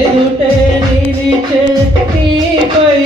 ఎదుటే నిలిచే నీపై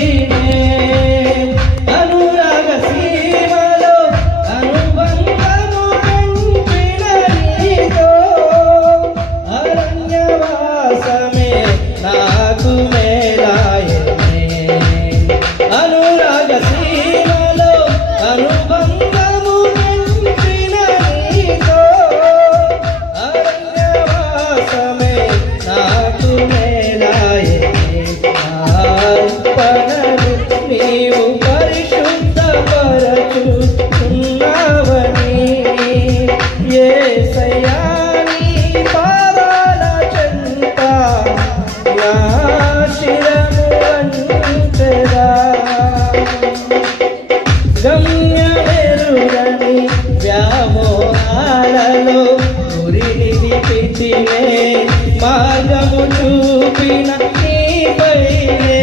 మార్గము చూపిన నీపైనే.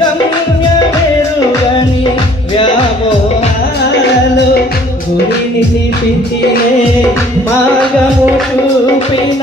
గమ్యమెరుగని వ్యామోహాలు గురిని నిలిపితినే మార్గము చూపిన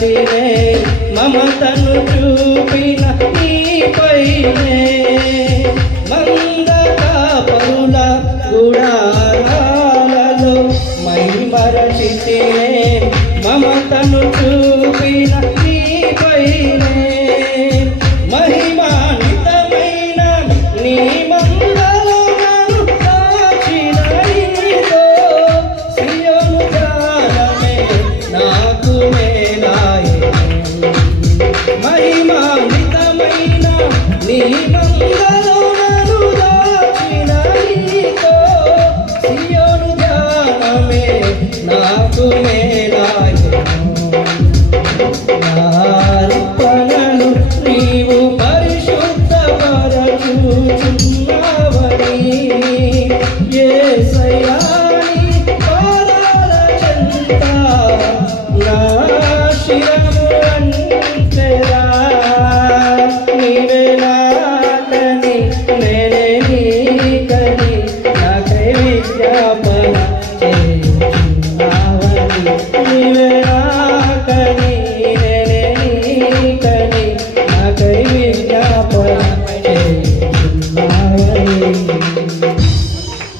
పైనే మమతను చూపిన నీ మంద కాపరుల గుడారాలలో మై మమతను చూపిన నీ పైనే. మహిమామితమైన నీ మంగళ దాచిన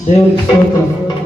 Devil is sort of